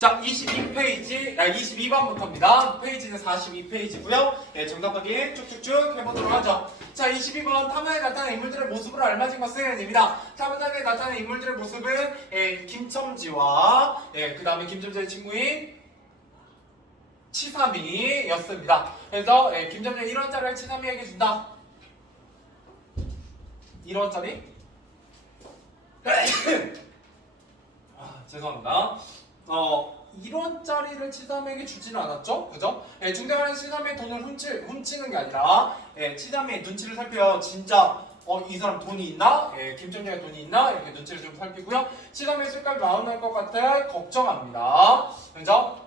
자, 22번부터입니다. 페이지는 42페이지고요. 예, 정답 확인 쭉쭉쭉 해보도록 하죠. 자, 22번 탐험에 나타난 인물들의 모습으로 알맞은 것은 입니다. 탐험에 나타난 인물들의 모습은 김첨지와 그 다음에 김첨지의 친구인 치삼이였습니다. 그래서 김첨지가 1원짜리를 치삼이에게 준다. 1원짜리? 죄송합니다. 1원짜리를 치삼에게 주지는 않았죠? 그죠? 중대간의 치삼의 돈을 훔치는 게 아니라 치삼의 눈치를 살펴 진짜 이 사람 돈이 있나? 김첨지가 돈이 있나? 이렇게 눈치를 좀 살피고요. 치삼의 술값이 마음 날 것 같아 걱정합니다. 그죠?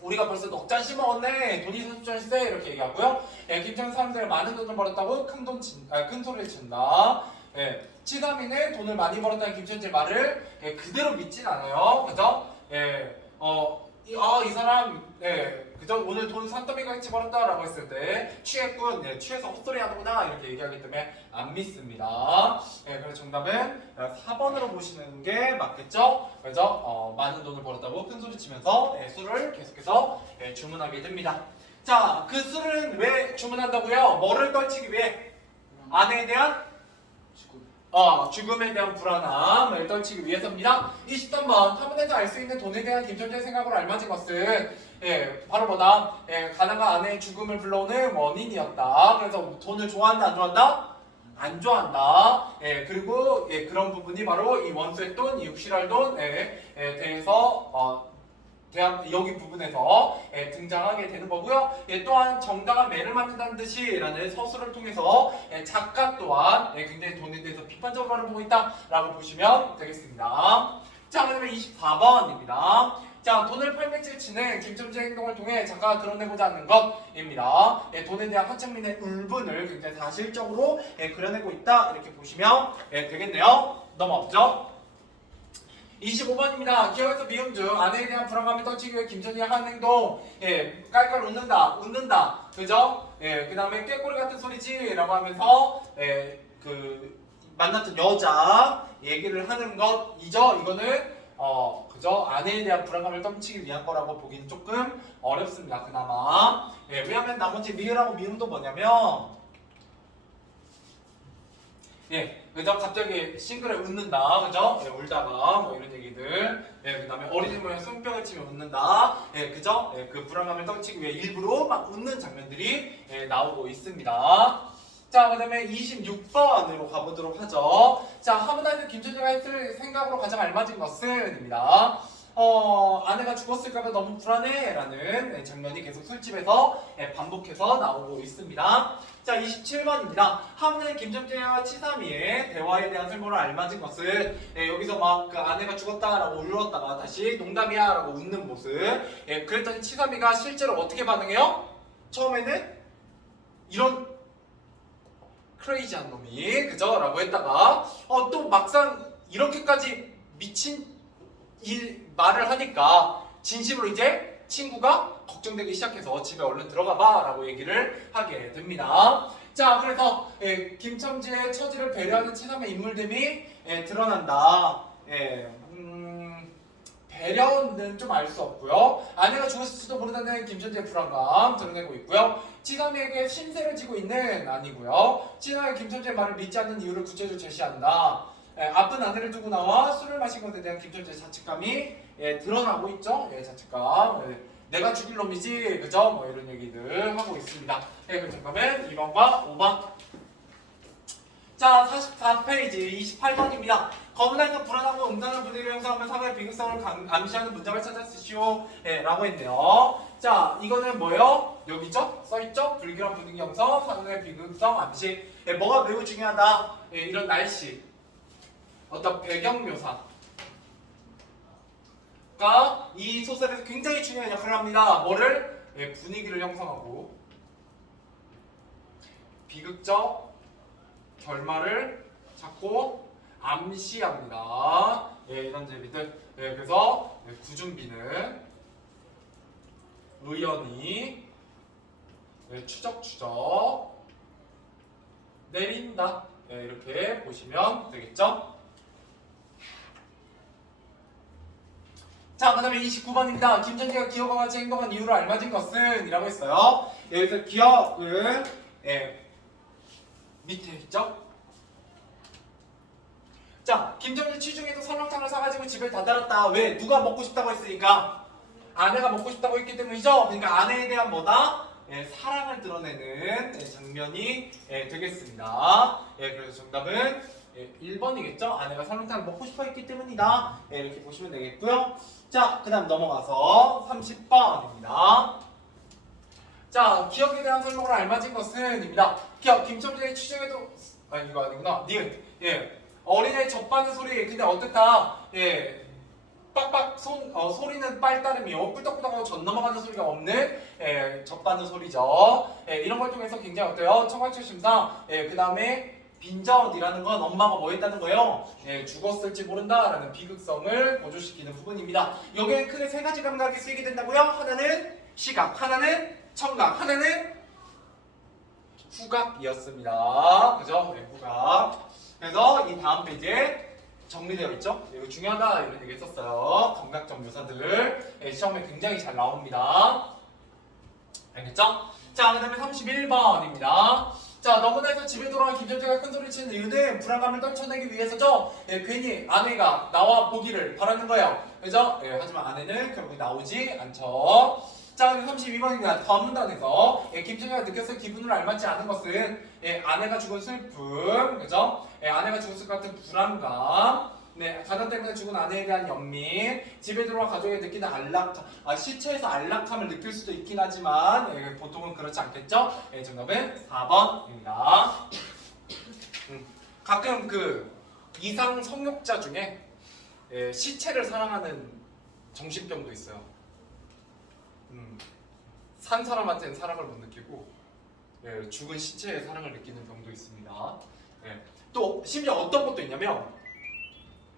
우리가 벌써 넉 잔씩 먹었네. 돈이 30잔씩 이렇게 얘기하고요. 김첨지 사람들이 많은 돈을 벌었다고 큰 소리를 친다. 치삼이는 돈을 많이 벌었다는 김첨지의 말을 그대로 믿진 않아요. 그죠? 이 사람, 그죠? 오늘 돈 산더미가 같이 벌었다라고 했을 때 취했군, 취해서 헛소리 하는구나 이렇게 얘기하기 때문에 안 믿습니다. 그래서 정답은 4번으로 보시는 게 맞겠죠? 그죠? 많은 돈을 벌었다고 큰 소리 치면서 술을 계속해서 주문하게 됩니다. 자, 그 술은 왜 주문한다고요? 뭐를 떨치기 위해? 아내에 대한 죽음에 대한 불안함을 떨치기 위해서입니다. 23번 탐문에서 알 수 있는 돈에 대한 김첨지의 생각으로 알맞은 것은 바로 뭐다? 가나가 아내의 죽음을 불러오는 원인이었다. 그래서 돈을 좋아한다 안 좋아한다? 안 좋아한다. 그리고 그런 부분이 바로 이 원수의 돈, 이 육실할 돈에 대해서 여기 부분에서 등장하게 되는 거고요. 또한 정당한 매를 맞는다는 뜻이라는 서술을 통해서 작가 또한 굉장히 돈에 대해서 비판적으로 바라보고 있다라고 보시면 되겠습니다. 자, 그다음에 24번입니다. 자, 돈을 팔백질치는 김첨지의 행동을 통해 작가가 드러내고자 하는 것입니다. 돈에 대한 한창민의 울분을 굉장히 사실적으로 그려내고 있다 이렇게 보시면 되겠네요. 넘어가죠. 25번입니다. 기억에서 미음 중 아내에 대한 불안감을 떨치기 위해 김첨지가 하는 행동 깔깔 웃는다 그죠? 그 다음에 꾀꼬리 같은 소리지 라고 하면서 만났던 여자 얘기를 하는 것이죠. 이거는 그죠? 아내에 대한 불안감을 떨치기 위한 거라고 보기는 조금 어렵습니다. 그나마 왜냐면 나머지 미음하고 미음도 뭐냐면 그죠? 갑자기 싱글에 웃는다, 그죠? 울다가 뭐 이런 얘기들. 그 다음에 어린이집에 손뼉을 치면 웃는다. 그죠? 그 불안감을 떨치기 위해 일부러 막 웃는 장면들이 나오고 있습니다. 자, 그 다음에 26번으로 가보도록 하죠. 자, 하문화에서 김첨지가 했을 생각으로 가장 알맞은 것은입니다. 아내가 죽었을까봐 너무 불안해라는 장면이 계속 술집에서 반복해서 나오고 있습니다. 자, 27번입니다. 하문은 김첨지와 치삼이의 대화에 대한 설명을 알맞은 것은 여기서 막 그 아내가 죽었다라고 울었다가 다시 농담이야라고 웃는 모습. 그랬더니 치삼이가 실제로 어떻게 반응해요? 처음에는 이런 크레이지한 놈이 그죠? 라고 했다가 또 막상 이렇게까지 미친 말을 하니까 진심으로 이제 친구가 걱정되기 시작해서 집에 얼른 들어가 봐 라고 얘기를 하게 됩니다. 자, 그래서 김첨지의 처지를 배려하는 치삼의 인물됨이 드러난다. 배려는 좀 알 수 없고요. 아내가 죽었을지도 모른다는 김첨지의 불안감 드러내고 있고요. 치삼이에게 신세를 지고 있는 아니고요. 치삼이 김첨지의 말을 믿지 않는 이유를 구체적으로 제시한다. 아픈 아내를 두고 나와 술을 마신 것에 대한 김첨지의 자책감이 드러나고 있죠. 자책감. 내가 죽일 놈이지, 그죠? 뭐 이런 얘기들 하고 있습니다. 그럼 잠깐만 2번과 5번. 자, 44페이지 28번입니다. 거문에서 불안하고 음란한 분위기를 형성하면 사회의 비극성을 암시하는 문장을 찾아 쓰시오 라고 했네요. 자, 이거는 뭐예요? 여기 있죠? 써있죠? 불길한 분위기 형성, 사회의 비극성 암시. 뭐가 매우 중요하다? 이런 날씨, 어떤 배경 묘사가 이 소설에서 굉장히 중요한 역할을 합니다. 뭐를? 분위기를 형성하고 비극적 결말을 자꾸 암시합니다. 이런 재미들. 그래서 구준비는 의연히 추적추적 내린다. 이렇게 보시면 되겠죠? 자, 그 다음에 29번입니다. 김천지가 기억과 같이 행동한 이유를 알맞은 것은? 이라고 했어요. 여기서 기억을 밑에 있죠? 자, 김정일 취중에도 설렁탕을 사가지고 집에 다 달았다. 왜? 누가 먹고 싶다고 했으니까? 아내가 먹고 싶다고 했기 때문이죠? 그러니까 아내에 대한 뭐다? 사랑을 드러내는 장면이 되겠습니다. 그래서 정답은 1번이겠죠? 아내가 설렁탕을 먹고 싶어 했기 때문이다. 이렇게 보시면 되겠고요. 자, 그 다음 넘어가서 30번입니다. 자, 기억에 대한 설명을 알맞은 것은? 입니다. 기억, 김첨지의 취중에도 이거 아니구나. 니은. 어린애 젖바는 소리. 근데 어떻다? 빡빡 소리는 빨따름이요. 꿀떡꿀떡하고 젖 넘어가는 소리가 없는 젖바는 소리죠. 이런 걸 통해서 굉장히 어때요? 청각추심상. 그 다음에 빈젖이라는 건 엄마가 뭐 했다는 거예요? 죽었을지 모른다라는 비극성을 고조시키는 부분입니다. 여기에 크게 세 가지 감각이 쓰이게 된다고요? 하나는 시각, 하나는 청각, 하나는 후각이었습니다. 그죠? 후각. 그래서 이 다음 페이지에 정리되어 있죠? 이거 중요하다 이런 얘기 했었어요. 감각적 묘사들 시험에 굉장히 잘 나옵니다. 알겠죠? 자, 그 다음에 31번입니다. 자, 너무나도 집에 돌아온 김정재가 큰소리 치는 이유는 불안감을 떨쳐내기 위해서죠. 괜히 아내가 나와 보기를 바라는 거예요. 그죠? 하지만 아내는 결국 나오지 않죠. 자, 32번입니다. 다음 문단에서 김정재가 느꼈을 기분을 알맞지 않은 것은 아내가 죽은 슬픔, 그죠? 아내가 죽었을 것 같은 불안감, 가장 때문에 죽은 아내에 대한 연민, 집에 들어와 가족이 느끼는 시체에서 안락함을 느낄 수도 있긴 하지만 보통은 그렇지 않겠죠? 정답은 4번입니다. 가끔 그 이상 성욕자 중에 시체를 사랑하는 정신병도 있어요. 산 사람한테는 사랑을 못 느끼고 죽은 시체에 사랑을 느끼는 병도 있습니다. 또 심지어 어떤 것도 있냐면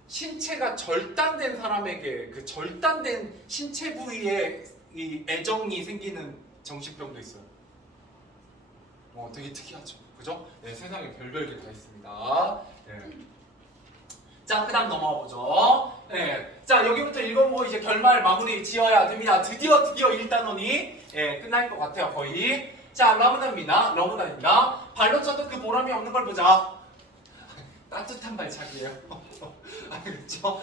신체가 절단된 사람에게 그 절단된 신체 부위에 이 애정이 생기는 정신병도 있어요. 되게 특이하죠, 그죠? 세상에 별별 게 다 있습니다. 자, 그 다음 넘어가 보죠. 자, 여기부터 읽어보고 이제 결말 마무리 지어야 됩니다. 드디어 1단원이 끝날 것 같아요, 거의. 자, 러브단입니다. 발로 쳐도 그 보람이 없는 걸 보자. 따뜻한 발차기예요. 그렇죠?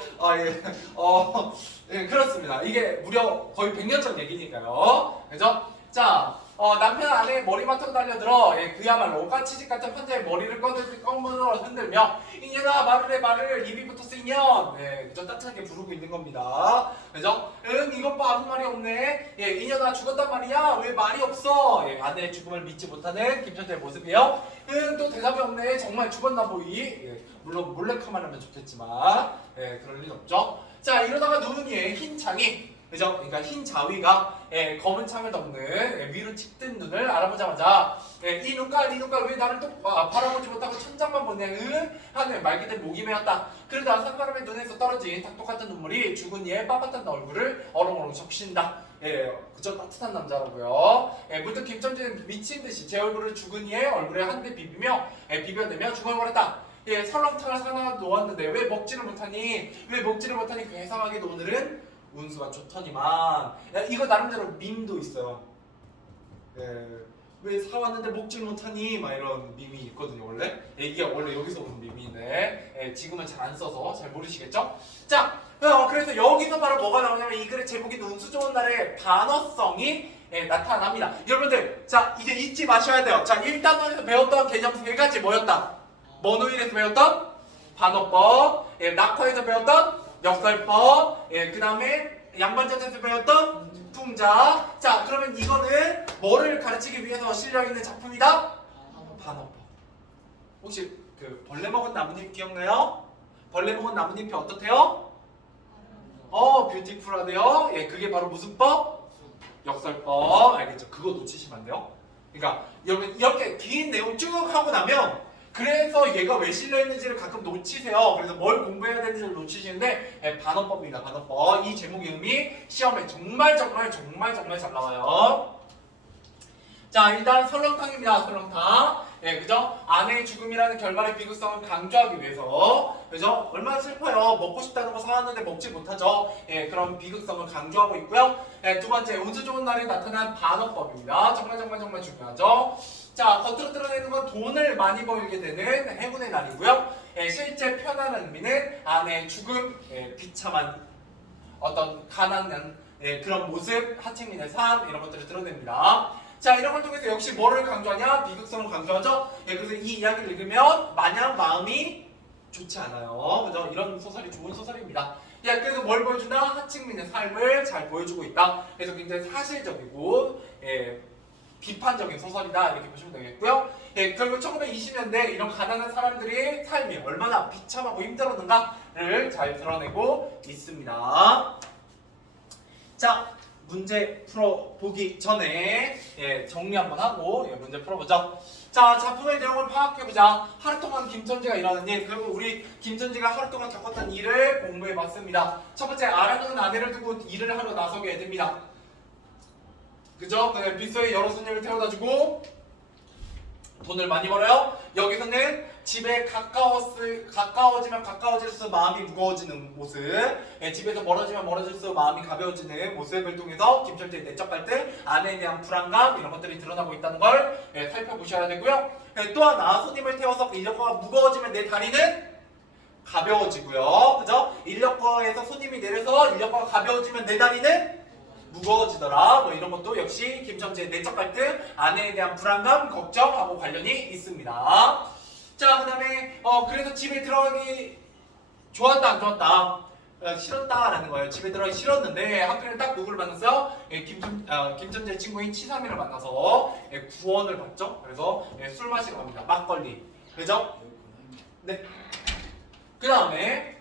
그렇습니다. 이게 무려 거의 100년 전 얘기니까요. 그죠? 자, 남편 아내 머리맡으로 달려들어 그야말로 오가치집 같은 환자의 머리를 껌으로 흔들며 이년아 말을 해 말을 입이 붙었어 이년. 그죠? 따뜻하게 부르고 있는 겁니다. 그죠? 이것 봐 아무 말이 없네. 이년아 죽었단 말이야. 왜 말이 없어? 아내의 죽음을 믿지 못하는 김천재의 모습이에요. 또 대답이 없네. 정말 죽었나 보이. 물론 몰래카메라면 좋겠지만 그럴 일 없죠. 자, 이러다가 눈 위에 흰 창이, 그죠? 그러니까 흰 자위가 검은 창을 덮는 위로 찍든 눈을 알아보자마자 이 눈깔 왜 나를 또 바라보지 못하고 천장만 보내 하는 말기된 목이 메었다. 그러다 산사람의 눈에서 떨어진 닭독 같은 눈물이 죽은 이의 빳빳한 얼굴을 어렁어렁 적신다. 그저 따뜻한 남자라고요. 문득 김천재는 미친 듯이 제 얼굴을 죽은 이의 얼굴에 한 대 비벼대며 중얼거렸다. 설렁탕을 사다 놓았는데 왜 먹지를 못하니? 괴상하게도 오늘은 운수가 좋더니만. 이거 나름대로 밈도 있어요. 왜 사왔는데 먹질 못하니? 막 이런 밈이 있거든요, 원래. 이게 원래 여기서 온 밈인데 지금은 잘 안 써서 잘 모르시겠죠? 자, 그래서 여기서 바로 뭐가 나오냐면 이 글의 제목인 운수 좋은 날의 반어성이 나타납니다. 여러분들, 자, 이제 잊지 마셔야 돼요. 자, 1단원에서 배웠던 개념 3가지 뭐였다? 머노일에서 배웠던 반어법, 낙화에서 배웠던 역설법, 그 다음에 양반전에서 배웠던 풍자. 자, 그러면 이거는 뭐를 가르치기 위해서 실려있는 작품이다? 반어법. 혹시 그 벌레 먹은 나뭇잎 기억나요? 벌레 먹은 나뭇잎이 어떻대요? 뷰티풀하대요. 그게 바로 무슨 법? 역설법. 알겠죠? 그거 놓치시면 안 돼요. 그러니까 여러분 이렇게 긴 내용 쭉 하고 나면 그래서 얘가 왜 실려있는지를 가끔 놓치세요. 그래서 뭘 공부해야 되는지를 놓치시는데 반어법입니다. 반어법. 이 제목의 의미 시험에 정말 잘 나와요. 자, 일단 설렁탕입니다. 설렁탕. 예, 그죠? 아내의 죽음이라는 결말의 비극성을 강조하기 위해서, 그죠? 얼마나 슬퍼요. 먹고 싶다는 거 사왔는데 먹지 못하죠. 예, 그런 비극성을 강조하고 있고요. 예, 두 번째, 운수 좋은 날이 나타난 반어법입니다. 정말 중요하죠. 자, 겉으로 드러내는 건 돈을 많이 벌게 되는 행운의 날이고요. 예, 실제 표현하는 의미는 아내의 죽음, 예, 비참한 어떤 가난한 그런 모습, 하층민의 삶 이런 것들을 드러냅니다. 자, 이런 걸 통해서 역시 뭐를 강조하냐? 비극성을 강조하죠. 예, 그래서 이 이야기를 읽으면 마냥 마음이 좋지 않아요. 그죠? 이런 소설이 좋은 소설입니다. 야, 그래서 뭘 보여준다? 하층민의 삶을 잘 보여주고 있다. 그래서 굉장히 사실적이고 비판적인 소설이다 이렇게 보시면 되겠고요. 예, 결국 1920년대 이런 가난한 사람들의 삶이 얼마나 비참하고 힘들었는가를 잘 드러내고 있습니다. 자, 문제 풀어보기 전에 정리 한번 하고 문제 풀어보죠. 자, 작품의 내용을 파악해보자. 하루 동안 김천지가 일하는 일, 그리고 우리 김천지가 하루 동안 겪었던 일을 공부해봤습니다. 첫 번째, 알아두는 아내를 두고 일을 하러 나서게 됩니다. 그죠? 빗소에 여러 손님을 태워다주고 돈을 많이 벌어요. 여기서는 집에 가까워지면 가까워질수록 마음이 무거워지는 모습, 집에서 멀어지면 멀어질수록 마음이 가벼워지는 모습을 통해서 김철재의 내적 갈등, 아내에 대한 불안감 이런 것들이 드러나고 있다는 걸 살펴보셔야 되고요. 또 하나, 손님을 태워서 인력거가 무거워지면 내 다리는 가벼워지고요. 그죠? 인력거에서 손님이 내려서 인력거가 가벼워지면 내 다리는 무거워지더라. 뭐 이런 것도 역시 김천지의 내적 갈등, 아내에 대한 불안감, 걱정하고 관련이 있습니다. 자, 그 다음에 그래서 집에 들어가기 좋았다 안 좋았다? 싫었다라는 거예요. 집에 들어가기 싫었는데 하필 딱 누구를 만났어요? 김천지의 친구인 치삼이를 만나서 구원을 받죠. 그래서 술 마시러 갑니다. 막걸리. 그죠? 네. 그 다음에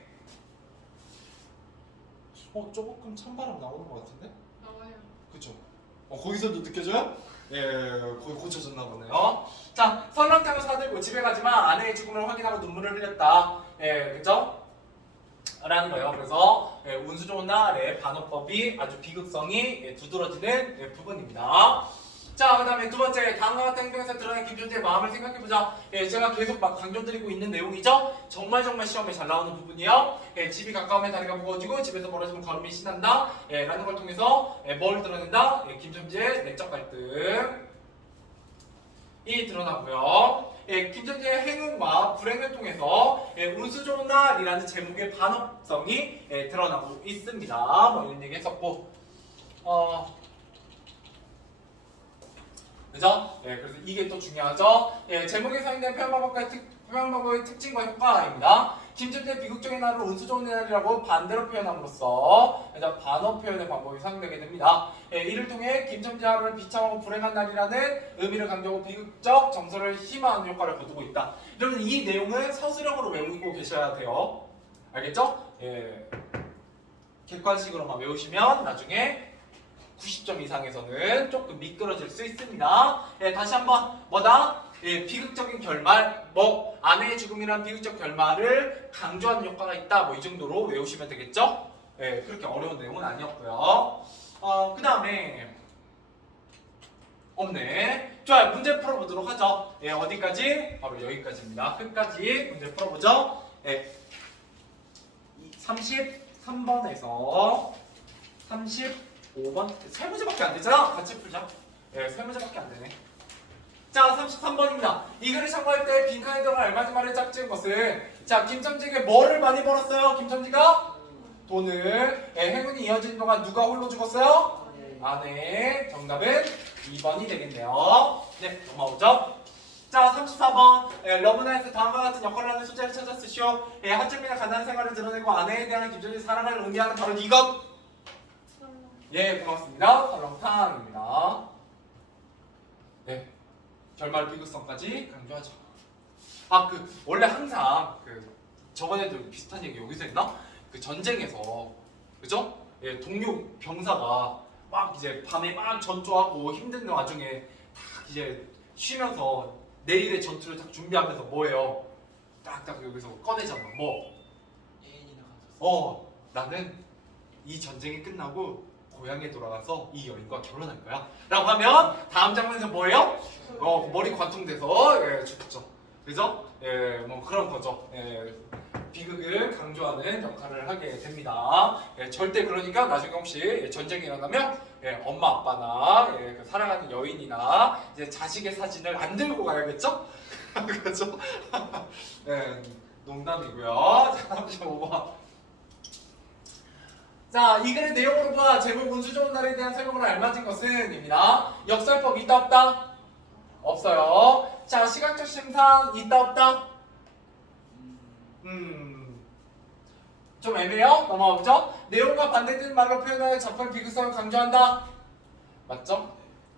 조금 찬바람 나오는 것 같은데? 나와요. 그쵸? 거기서도 느껴져요? 예, 거기 고쳐졌나 보네요. 자, 설렁탕을 사들고 집에 가지만 아내의 죽음을 확인하고 눈물을 흘렸다. 예, 그죠? 라는 거예요. 그래서 운수 좋은 날에 반어법이 아주 비극성이 두드러지는 부분입니다. 자, 그 다음에 두 번째, 다음과 같은 행동에서 드러난 김준재의 마음을 생각해보자. 제가 계속 막 강조드리고 있는 내용이죠. 정말 시험에 잘 나오는 부분이에요. 집이 가까우면 다리가 무거워지고 집에서 멀어지면 걸음이 신난다. 라는 걸 통해서 뭘 드러낸다? 김준재의 내적 갈등이 드러나고요. 김천지의 행운과 불행을 통해서 운수 좋은 날이라는 제목의 반업성이 드러나고 있습니다. 뭐 이런 얘기 했었고, 그죠? 그래서 이게 또 중요하죠. 제목에 사용된 표현방법의 특징과 효과입니다. 김천지의 비극적인 날을 운수 좋은 날이라고 반대로 표현함으로써 반어 표현의 방법이 사용되게 됩니다. 이를 통해 김천지 하루를 비참하고 불행한 날이라는 의미를 강조하고 비극적 정서를 희망하는 효과를 거두고 있다. 여러분, 이 내용은 서술형으로 외우고 계셔야 돼요. 알겠죠? 객관식으로만 외우시면 나중에 90점 이상에서는 조금 미끄러질 수 있습니다. 다시 한번 뭐다? 비극적인 결말, 아내의 죽음이란 비극적 결말을 강조하는 효과가 있다. 이 정도로 외우시면 되겠죠? 그렇게 어려운 내용은 아니었고요. 그 다음에 없네. 좋아요. 문제 풀어보도록 하죠. 어디까지? 바로 여기까지입니다. 끝까지 문제 풀어보죠. 33번에서 35번 세 문제밖에 안 되잖아. 같이 풀자. 세 문제밖에 안 되네. 자, 33번입니다. 이 글을 참고할 때 빈칸에 들어갈 알맞은 말을 짝지은 것은, 자, 김천지에게 뭐를 많이 벌었어요? 김천지가 돈을. 행운이 이어지는 동안 누가 홀로 죽었어요? 아내. 정답은 2번이 되겠네요. 네, 넘어오죠. 자, 34번. 러브나이트 다음과 같은 역할을 하는 소재를 찾아 쓰시오. 하층민의 가난한 생활을 드러내고 아내에 대한 김천지 사랑을 의미하는 바로 이것. 고맙습니다. 설렁탕입니다. 네, 결말 비극성까지 강조하죠. 원래 항상 저번에도 비슷한 얘기 여기서 했나? 전쟁에서, 그죠? 동료 병사가 막 이제 밤에 막 전투하고 힘든 와중에 딱 이제 쉬면서 내일의 전투를 딱 준비하면서 뭐예요? 딱딱 여기서 꺼내잖아. 뭐? 예인이나 가졌어. 나는 이 전쟁이 끝나고 고향에 돌아가서 이 여인과 결혼할 거야. 라고 하면 다음 장면에서 뭐예요? 머리 관통돼서 예, 죽죠. 그죠? 예, 뭐 그런 거죠. 예, 비극을 강조하는 역할을 하게 됩니다. 예, 절대 그러니까 나중에 혹시 예, 전쟁이 일어나면 예, 엄마 아빠나 예, 그 사랑하는 여인이나 이제 자식의 사진을 안 들고 가야겠죠? 그죠? 예, 농담이고요. 자, 35번. 자, 이 글의 내용으로 봐. 제목 운수 좋은 날에 대한 설명으로 알맞은 것은 입니다. 역설법 있다 없다? 없어요. 자, 시각적 심상 있다 없다? 좀 애매해요? 넘어가보죠. 내용과 반대되는 말로 표현하여 작품 비극성을 강조한다? 맞죠?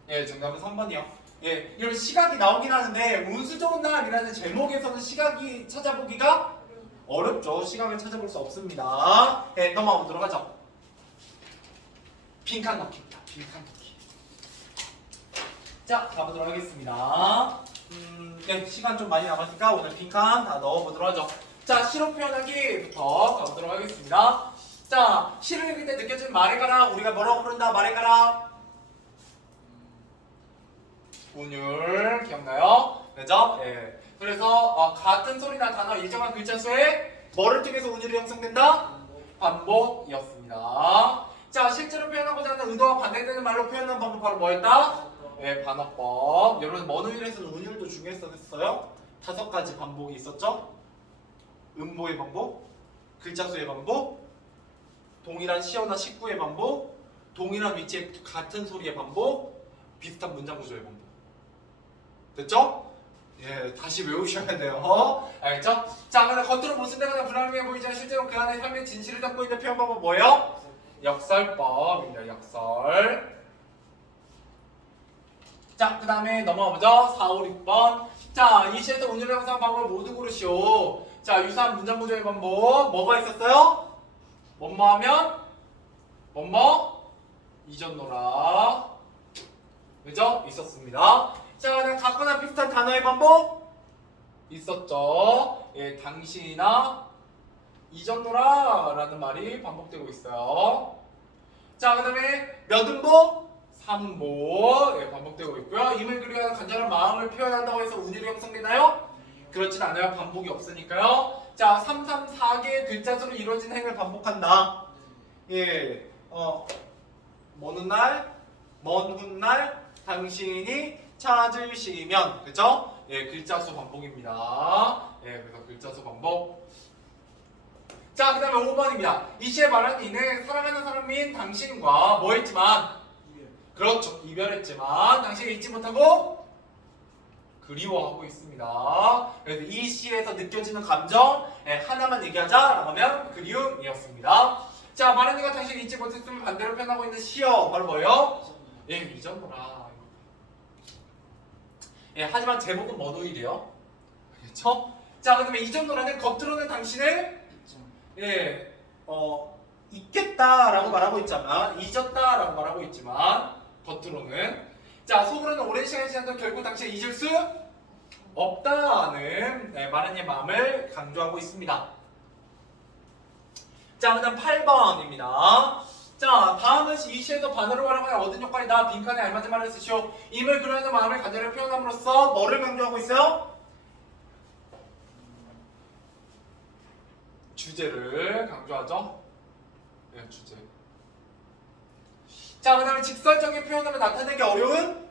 예, 정답은 3번이요. 예, 이런 시각이 나오긴 하는데 운수 좋은 날이라는 제목에서는 시각이 찾아보기가 어렵죠. 시각을 찾아볼 수 없습니다. 예, 넘어가보도록 하죠. 빈칸 넣기입니다. 빈칸 넣기. 자, 가보도록 하겠습니다. 네, 시간 좀 많이 남았으니까 오늘 빈칸 다 넣어보도록 하죠. 자, 시로 표현하기부터 가보도록 하겠습니다. 자, 시를 읽을 때 느껴지는 말의 가락, 우리가 뭐라고 부른다? 말의 가락. 운율 기억나요? 그죠? 예. 그래서 같은 소리나 단어 일정한 글자 수에 뭐를 통해서 운율이 형성된다? 반복이었습니다. 자, 실제로 표현하고자 하는 의도와 반대되는 말로 표현하는 방법 바로 뭐였다? 예, 반어법. 여러분 원운율에서는 운율도 중요했었어요. 5가지 반복이 있었죠? 음보의 반복, 글자 수의 반복, 동일한 시어나 식구의 반복, 동일한 위치에 같은 소리의 반복, 비슷한 문장 구조의 반복. 됐죠? 예, 다시 외우셔야 돼요. 알겠죠? 자, 근데 겉으로 모습 내가 불합리해 보이지만 실제로 그 안에 삶의 진실을 담고 있는 표현 방법 뭐예요? 역설법입니다. 역설. 자, 그 다음에 넘어가보죠. 4, 5, 6번. 자, 이 시에서 운율 형성 방법을 모두 고르시오. 자, 유사한 문장 구조의 반복. 뭐가 있었어요? 뭐뭐 하면? 뭐뭐? 잊었노라. 그죠? 있었습니다. 자, 그다음 같거나 비슷한 단어의 반복? 있었죠. 예, 당신이나 잊었노라 라는 말이 반복되고 있어요. 자, 그 다음에 몇 음보? 3보 예, 반복되고 있고요. 임을 그리하는 간절한 마음을 표현한다고 해서 운율이 형성되나요? 그렇진 않아요. 반복이 없으니까요. 자, 3, 4개의 글자 수로 이루어진 행을 반복한다. 예, 먼 훗날, 먼 훗날 당신이 찾으시면, 그죠? 예, 글자 수 반복입니다. 예, 그래서 글자 수 반복. 자, 그 다음에 5번입니다. 이 시에 말하는 이는 사랑하는 사람인 당신과 뭐 했지만? 그렇죠. 이별했지만 당신이 잊지 못하고 그리워하고 있습니다. 그래서 이 시에서 느껴지는 감정 하나만 얘기하자라고 하면 그리움이었습니다. 자, 말하는 이가 당신이 잊지 못했으면 반대로 표현하고 있는 시어 바로 뭐예요? 예, 잊었노라. 예, 하지만 제목은 먼 오일이에요. 그렇죠? 자, 그다음에 잊었노라는 겉으로는 당신을 예, 잊겠다라고 말하고 있지만 잊었다라고 말하고 있지만 겉으로는 자, 속으로는 오랜 시간이 지나도 결국 당신을 잊을 수 없다는 마른이의 마음을 강조하고 있습니다. 자, 그다음 8번입니다. 자, 다음은 이 시에서 반어를 활용하여 얻은 효과이다. 빈칸에 알맞은 말을 쓰시오. 임을 그려하는 마음을 간절히 표현함으로써 뭐를 강조하고 있어요? 주제를 강조하죠. 네, 주제. 자, 그 다음에 직설적인 표현으로 나타내기 어려운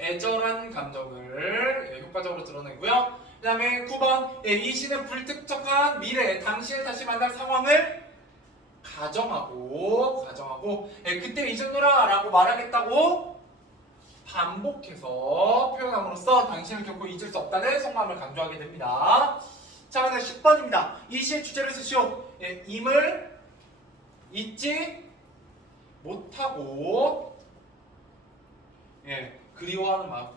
애절한 감정을 효과적으로 드러내고요. 그 다음에 9번 이 시는 불특정한 미래 당신을 다시 만날 상황을 가정하고 그때 잊었노라 라고 말하겠다고 반복해서 표현함으로써 당신을 결코 잊을 수 없다는 속마음을 강조하게 됩니다. 자, 그다음 10번입니다. 이 시의 주제를 쓰시오. 임을 잊지 못하고 그리워하는 마음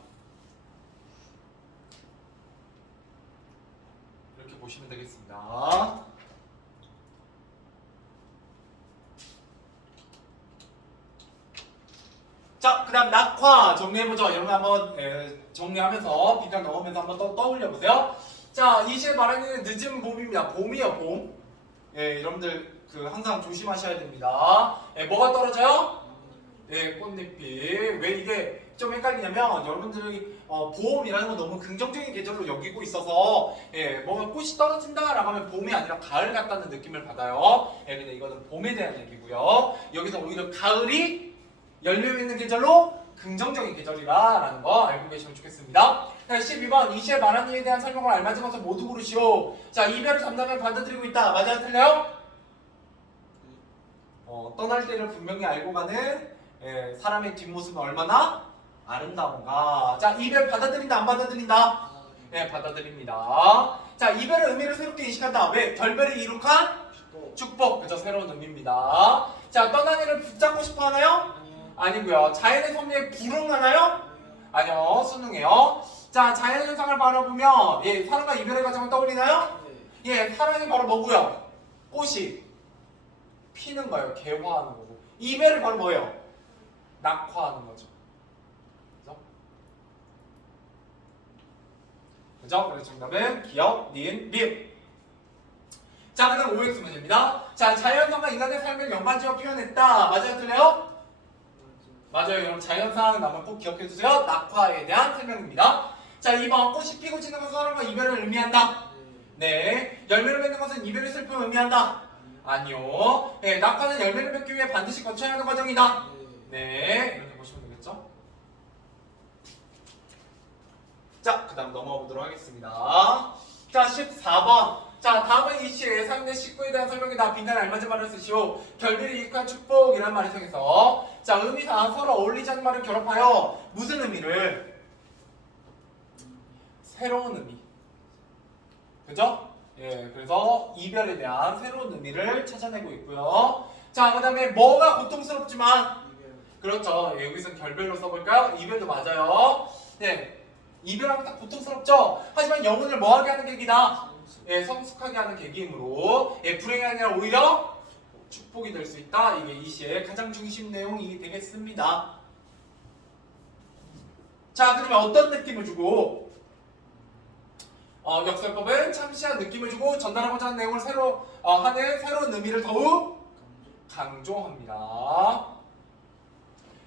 이렇게 보시면 되겠습니다. 자, 그 다음 낙화 정리해보죠. 여러분 한번 정리하면서 빈칸 넣으면서 한번 떠올려보세요. 자, 이 시에 말하는 늦은 봄입니다. 봄이요, 봄. 예, 여러분들 그 항상 조심하셔야 됩니다. 예, 뭐가 떨어져요? 예, 꽃잎이. 왜 이게 좀 헷갈리냐면 여러분들이 보험이라는 건 너무 긍정적인 계절로 여기고 있어서 예, 뭔가 꽃이 떨어진다라고 하면 봄이 아니라 가을 같다는 느낌을 받아요. 예, 근데 이거는 봄에 대한 얘기고요. 여기서 오히려 가을이 열매 맺는 계절로 긍정적인 계절이라는 거 알고 계시면 좋겠습니다. 12번 이시에 말한 이에 대한 설명을 알맞으면서 모두 고르시오. 자, 이별을 담담하게 받아들이고 있다. 맞아요? 틀려요? 떠날 때를 분명히 알고 가는 예, 사람의 뒷모습은 얼마나 아름다운가. 자, 이별 받아들인다 안 받아들인다? 네, 받아들입니다. 자, 이별의 의미를 새롭게 인식한다. 왜? 결별이 이룩한 축복. 그죠? 새로운 의미입니다. 자, 떠난 이를 붙잡고 싶어 하나요? 아니고요. 자연의 섭리에 불응하나요? 아니요. 순응해요. 자, 자연현상을 바라보면 예, 사랑과 이별의 과정을 떠올리나요? 예, 사랑이 바로 뭐고요? 꽃이 피는 거예요. 개화하는 거고. 이별이 바로 뭐예요? 낙화하는 거죠. 그죠? 그죠? 그래서 정답은 기억, 니은, 미음. 자, 그다음 OX 문제입니다. 자, 자연상과 인간의 삶을 연관지어 표현했다. 맞아요? 틀려요? 맞아요. 여러분 자연상 나만 꼭 기억해주세요. 낙화에 대한 설명입니다. 자, 2번 꽃이 피고 지는 것은 사랑과 이별을 의미한다. 네. 열매를 맺는 것은 이별의 슬픔을 의미한다. 아니요. 네, 낙화는 열매를 맺기 위해 반드시 거쳐야 하는 과정이다. 네. 이렇게 보시면 되겠죠. 자, 그 다음 넘어가 보도록 하겠습니다. 자, 14번. 자, 다음은 이 시의 상대 식구에 대한 설명이다. 빈칸에 알맞은 말을 쓰시오. 결별이 이익한 축복이라는 말을 통해서 자, 의미상 서로 어울리지 않는 말을 결합하여 무슨 의미를? 새로운 의미. 그죠? 예, 그래서 이별에 대한 새로운 의미를 찾아내고 있고요. 자, 그 다음에 뭐가 고통스럽지만 그렇죠. 예, 여기서 결별로 써볼까요? 이별도 맞아요. 네, 이별하면 딱 고통스럽죠. 하지만 영혼을 뭐하게 하는 계기다. 예, 성숙하게 하는 계기이므로 예, 불행이 아니라 오히려 축복이 될 수 있다. 이게 이 시의 가장 중심 내용이 되겠습니다. 자, 그러면 어떤 느낌을 주고 역설법은 참신한 느낌을 주고 전달하고자 하는 내용을 하는 새로운 의미를 더욱 강조합니다.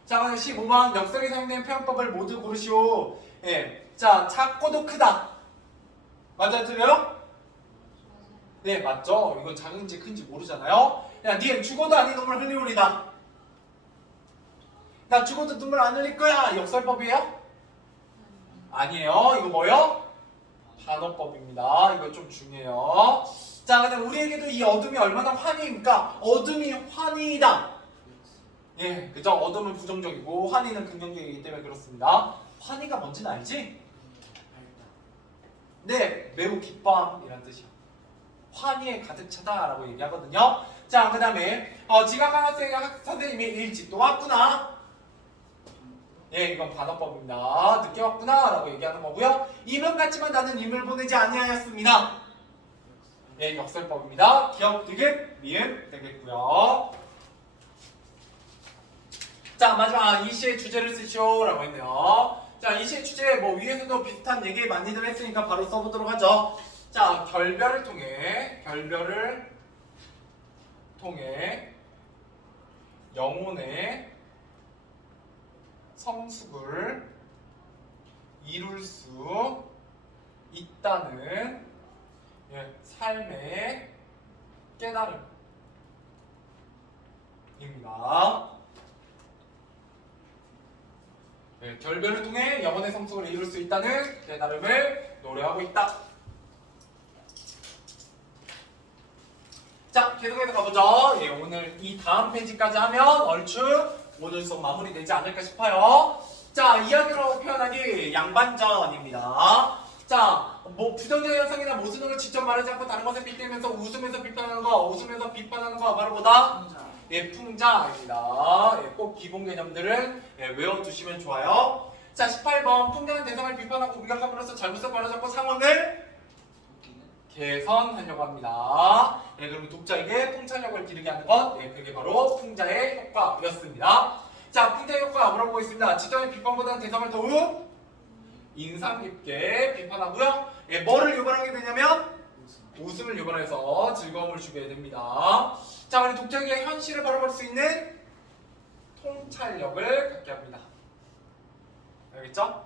자, 그럼 15번 역설에 사용된 표현법을 모두 고르시오. 예, 자, 작고도 크다. 맞아요? 틀려요? 네, 맞죠? 이건 작은지 큰지 모르잖아요. 야, 니은 죽어도 아닌 눈물 흘리오리다. 나 죽어도 눈물 안 흘릴 거야. 역설법이에요? 아니에요. 이거 뭐요? 반어법입니다. 이거 좀 중요해요. 자, 근데 우리에게도 이 어둠이 얼마나 환희입니까? 어둠이 환희이다. 예, 그죠? 어둠은 부정적이고 환희는 긍정적이기 때문에 그렇습니다. 환희가 뭔지는 알지? 네, 매우 기뻐함이란 뜻이야. 환희에 가득 차다라고 얘기하거든요. 자, 그 다음에 지각한 학생의 선생님이 일찍 또 왔구나. 예, 이건 반어법입니다. 늦게 왔구나 라고 얘기하는 거고요. 이면 같지만 나는 임을 보내지 아니하였습니다. 예, 역설법입니다. 기억, 디귿, 미음 되겠고요. 자, 마지막 이 시의 주제를 쓰시오 라고 했네요. 자, 이 시의 주제 뭐 위에서도 비슷한 얘기 많이들 했으니까 바로 써보도록 하죠. 자, 결별을 통해 영혼의 성숙을 이룰 수 있다는 삶의 깨달음입니다. 결별을 통해 영혼의 성숙을 이룰 수 있다는 깨달음을 노래하고 있다. 자, 계속해서 가보죠. 예, 오늘 이 다음 페이지까지 하면 얼추 오늘 수업 마무리되지 않을까 싶어요. 자, 이야기로 표현하기 양반전입니다. 자, 뭐 부정적 현상이나 모순을 직접 말하지 않고 다른 것에 빗대면서 웃으면서 비판하는 거, 웃으면서 비판하는 거 바로 뭐다? 예, 풍자입니다. 예, 꼭 기본 개념들은 외워두시면 좋아요. 자, 18번 풍자는 대상을 비판하고 공격함으로써 잘못을 바로잡고 상황을 개선하려고 합니다. 예, 그럼 독자에게 통찰력을 기르게 하는 것, 그게 바로 풍자의 효과였습니다. 자, 풍자의 효과 뭐라고 보겠습니다. 직접의 비판보다는 대상을 더욱 인상 깊게 비판하고요. 뭐를 유발하게 되냐면 웃음을 유발해서 즐거움을 주게 됩니다. 자, 그리고 독자에게 현실을 바라볼 수 있는 통찰력을 갖게 합니다. 알겠죠?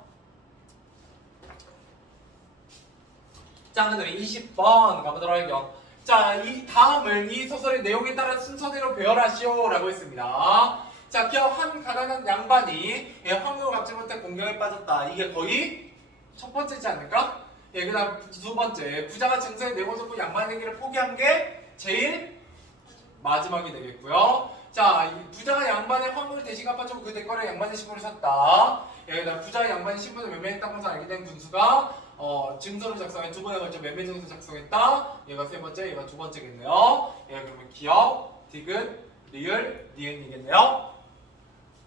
자, 그다음에 20번 가보도록 할게요. 자, 이 다음을 이 소설의 내용에 따라 순서대로 배열하시오라고 했습니다. 자, 기업 한 가난한 양반이 황후 갚지 못해 공경에 빠졌다. 이게 거의 첫 번째지 않을까? 예, 그다음 두 번째, 부자가 증서의 내용을 듣고 양반에게를 포기한 게 제일 마지막이 되겠고요. 자, 이 부자가 양반의 황후를 대신 갚아주고 그 대가로 양반의 신분을 샀다. 예, 그다음 부자가 양반의 신분을 매매했다는 것을 알게 된 군수가 증서를 작성해 두 번에 걸쳐 매매 증서 작성했다. 얘가 세 번째, 얘가 두 번째겠네요. 예, 그러면 기업, 디귿, 리을, 니은이겠네요.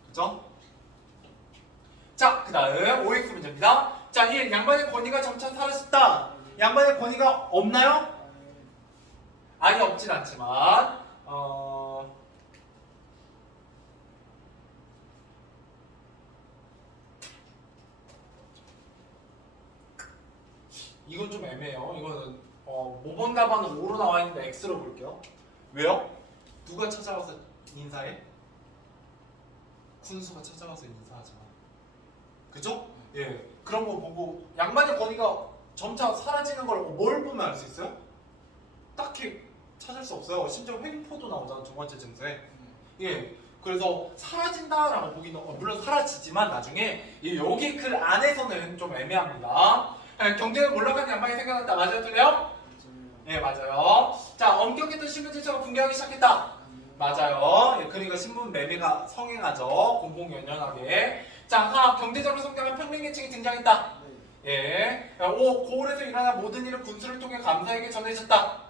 그죠? 자, 그 다음 OX 문제입니다. 자, 이 양반의 권위가 점차 사라졌다. 양반의 권위가 없나요? 아니, 없진 않지만 이건 좀 애매해요. 이거는 모범 답안은 5로 나와 있는데 X로 볼게요. 왜요? 누가 찾아와서 인사해? 군수가 찾아와서 인사하잖아. 그죠? 예. 그런 거 보고 양반의 권위가 점차 사라지는 걸 뭘 보면 알 수 있어요? 딱히 찾을 수 없어요. 심지어 횡포도 나오잖아, 두 번째 증서에. 예. 그래서 사라진다라고 보기는 물론 사라지지만 나중에 여기 글 안에서는 좀 애매합니다. 경제는 몰락하는 양반이 생겨났다. 맞아요, 틀려요? 예, 맞아요. 자, 엄격했던 신분 질서가 붕괴하기 시작했다. 맞아요. 예, 그러니까 신분 매매가 성행하죠. 공공연연하게. 자, 경제적으로 성장한 평민계층이 등장했다. 예. 5. 고을에서 일어난 모든 일은 군수를 통해 감사에게 전해졌다.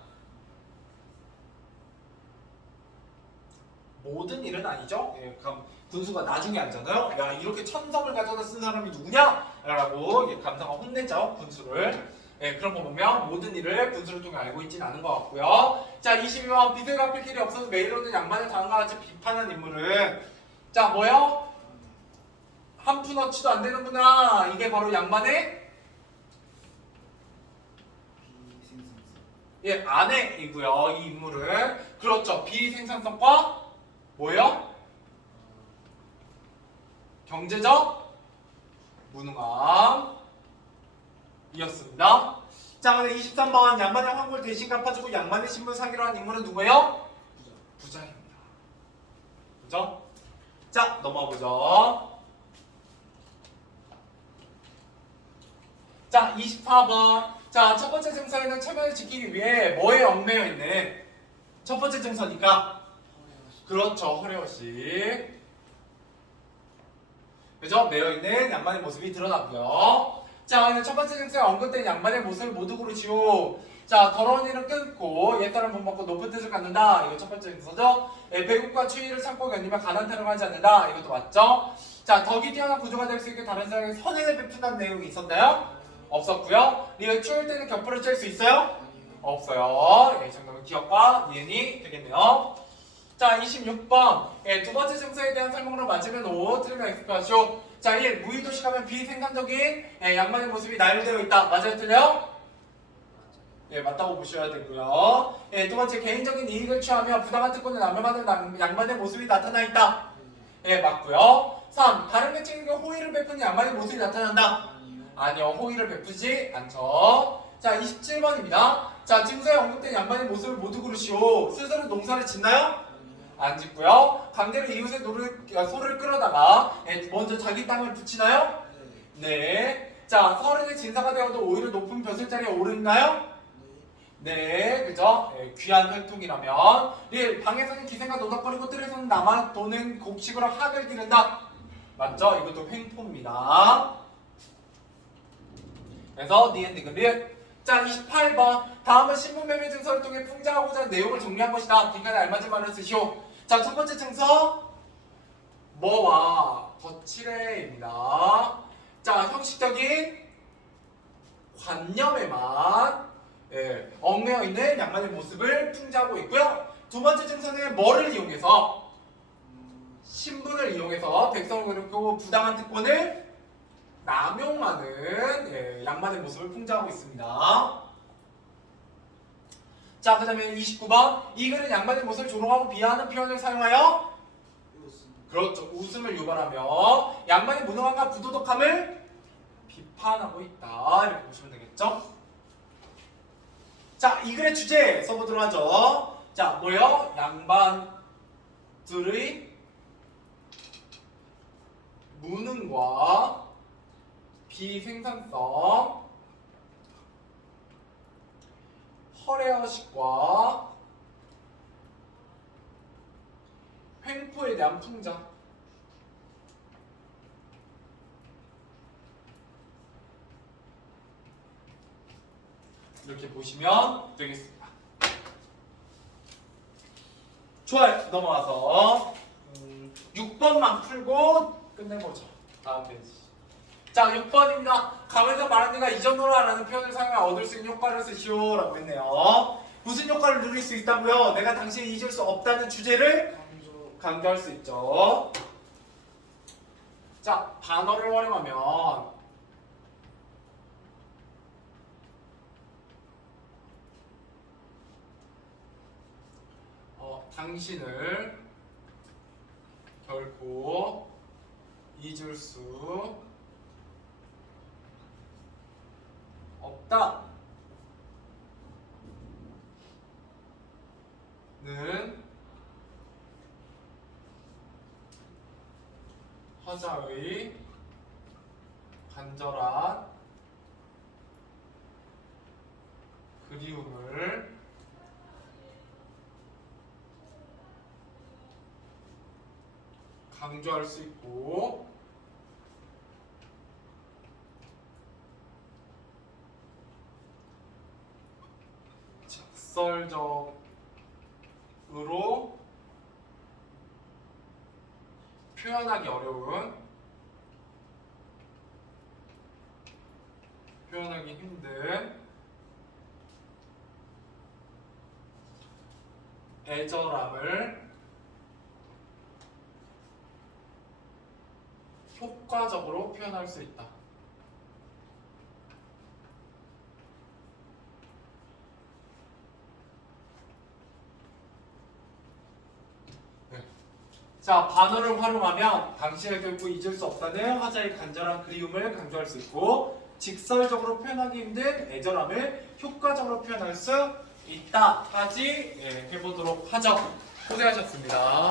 모든 일은 아니죠. 예, 그럼 군수가 나중에 알잖아요. 야, 이렇게 천성을 가져다 쓴 사람이 누구냐? 라고 감사가 혼내죠, 군수를. 예, 그런 거 보면 모든 일을 군수를 통해 알고 있지는 않은 것 같고요. 자, 22번 빚을 갚을 길이 없어서 매일 오는 양반을 다음과 같이 비판한 인물은 자, 뭐요? 한 푼어치도 안 되는구나. 이게 바로 양반의 예, 아내이고요. 이 인물은 그렇죠. 비생산성과 뭐예요? 경제적 무능함이었습니다. 자, 근데 23번 양반의 황골 대신 갚아주고 양반의 신분 사기로 한 인물은 누구예요? 부자입니다. 그죠? 자, 넘어가 보죠. 자, 24번. 자, 첫 번째 증서에는 체면을 지키기 위해 뭐에 얽매여 있는 첫 번째 증서니까 그렇죠, 허례허식. 그죠? 매여있는 양반의 모습이 드러나고요. 자, 첫 번째 증서에 언급된 양반의 모습을 모두 고르시오. 자, 더러운 일은 끊고 옛사람 본받고 높은 뜻을 갖는다. 이거 첫 번째 증서죠. 예, 배국과 추위를 참고 견디며 가난타령을 하지 않는다. 이것도 맞죠? 자, 덕이 뛰어난 구조가 될 수 있게 다른 사람에게 선행을 베푼다는 내용이 있었나요? 없었고요. 리을 추울 때는 격불을 칠 수 있어요? 없어요. 예, 정답은 기억과 니은이 되겠네요. 자, 26번. 예, 두 번째 증서에 대한 설명으로 맞으면 O, 틀리면 X표하시오. 자, 1. 무의도식하면 비생산적인 양반의 모습이 나열되어 있다. 맞아요, 틀려요? 예, 맞다고 보셔야 되고요. 예, 두 번째, 개인적인 이익을 취하며 부당한 특권을 남용하는 양반의 모습이 나타나 있다. 예, 맞고요. 3. 다른 계층에게 호의를 베푸는 양반의 모습이 나타난다. 아니요, 호의를 베푸지 않죠. 자, 27번입니다. 자, 증서에 언급된 양반의 모습을 모두 고르시오. 스스로 농사를 짓나요? 안 짓고요. 강제로 이웃의 소를 끌어다가 먼저 자기 땅을 붙이나요? 네. 자, 서른의 진사가 되어도 오히려 높은 벼슬자리에 오르나요? 네, 그죠? 네, 귀한 혈통이라면. 네, 방에서는 기생과 노닥거리고 뜰에서는 남아 도는 곡식으로 학을 기른다. 맞죠? 이것도 횡포입니다. 그래서 니은 디귿 리을. 자, 28번. 다음은 신분매매 증서를 통해 풍자하고자 하는 내용을 정리한 것이다. 빈칸에 알맞은 말을 쓰시오. 자, 첫 번째 증서 뭐와 거칠애입니다. 자, 형식적인 관념에만 얽매여 있는 양반의 모습을 풍자하고 있고요. 두 번째 증서는 뭐를 이용해서 신분을 이용해서 백성을 괴롭히고 부당한 특권을 남용하는 양반의 모습을 풍자하고 있습니다. 자, 그 다음에 29번. 이 글은 양반의 모습을 조롱하고 비하하는 표현을 사용하여 그렇죠. 웃음을 유발하며 양반의 무능함과 부도덕함을 비판하고 있다. 이렇게 보시면 되겠죠? 자, 이 글의 주제 써보도록 하죠. 자, 뭐예요? 양반들의 무능과 비생산성, 허례허식과 횡포에 대한 풍자. 이렇게 보시면 되겠습니다. 좋아요. 넘어와서 6번만 풀고 끝내보죠. 다음 페이지. 자, 6번입니다. 가만에서 말한 이가 이전노라라는 표현을 사용해 얻을 수 있는 효과를 쓰시오 라고 했네요. 무슨 효과를 누릴 수 있다고요? 내가 당신을 잊을 수 없다는 주제를 강조할 수 있죠. 자, 반어를 활용하면 당신을 결코 잊을 수 없다 는 화자의 간절한 그리움을 강조할 수 있고 직설적으로 표현하기 힘든 애절함을 효과적으로 표현할 수 있다. 네. 자, 반어를 활용하면 당신을 결코 잊을 수 없다는 화자의 간절한 그리움을 강조할 수 있고 직설적으로 표현하기 힘든 애절함을 효과적으로 표현할 수 있다. 까지 해보도록 하죠. 고생하셨습니다.